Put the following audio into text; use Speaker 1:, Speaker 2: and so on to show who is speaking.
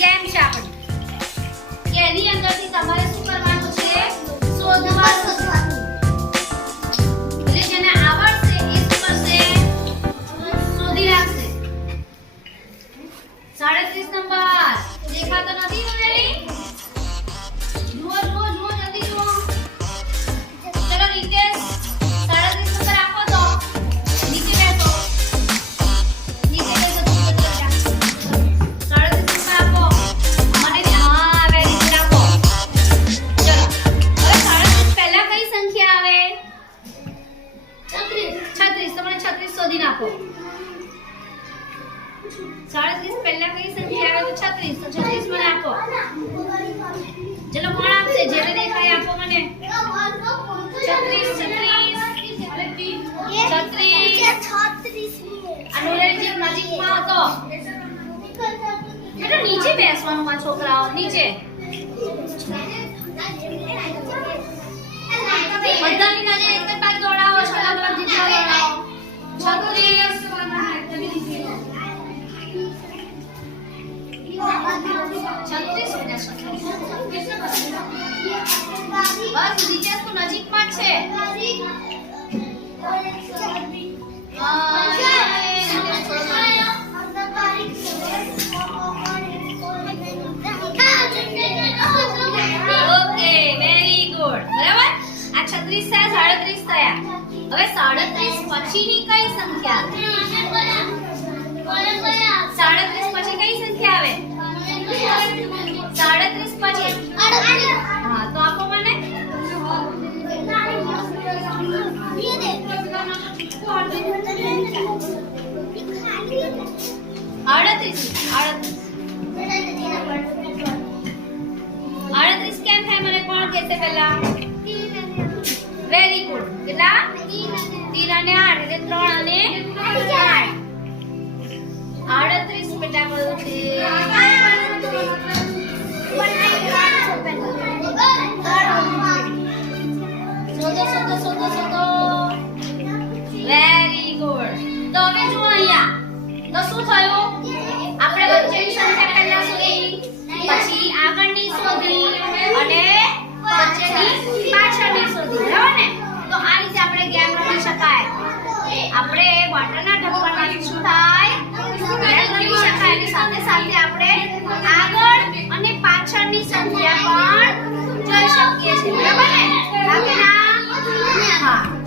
Speaker 1: game show. સાડત્રીસ પહેલા કઈ સંખ્યા તો છત્રીસ તો છત્રીસ મને આપો ચલો, કોણ આપશે? જેને દેખાય આપો મને.
Speaker 2: છત્રીસ
Speaker 1: છત્રીસ.
Speaker 2: છત્રીસ.
Speaker 1: અનુરાગ જે નીચે બેસવાનું માં છોકરાઓ, નીચે. બધાની
Speaker 2: છત્રીસ
Speaker 1: છે. ઓકે વેરી ગુડ બરાબર? આ 36 થયા 37 થયા. હવે 37 પછીની કઈ સંખ્યા? આડત્રીસ. આડત્રીસ. આડત્રીસ કેમ થાય? મને કોણ કહેશે પહેલા? વેરી ગુડ કેટલા? તીન અને આઠ, એટલે ત્રણ અને આડત્રીસ બેટા મળ્યું છે? શું થયું? આપણે વચ્ચેની સંખ્યા શોધી પછી આગળની સુધી અને વચ્ચેની પાછળની સુધી બરાબર ને? તો આ રીતે આપણે ગેમ રમી શકાય. આપણે વોટરના ઢગલામાંથી શું થાય? રમી શકાય. અને સાથે સાથે આપણે આગળ અને પાછળની સંખ્યા પણ જોઈ શકીએ છીએ. બરાબર ને? હા.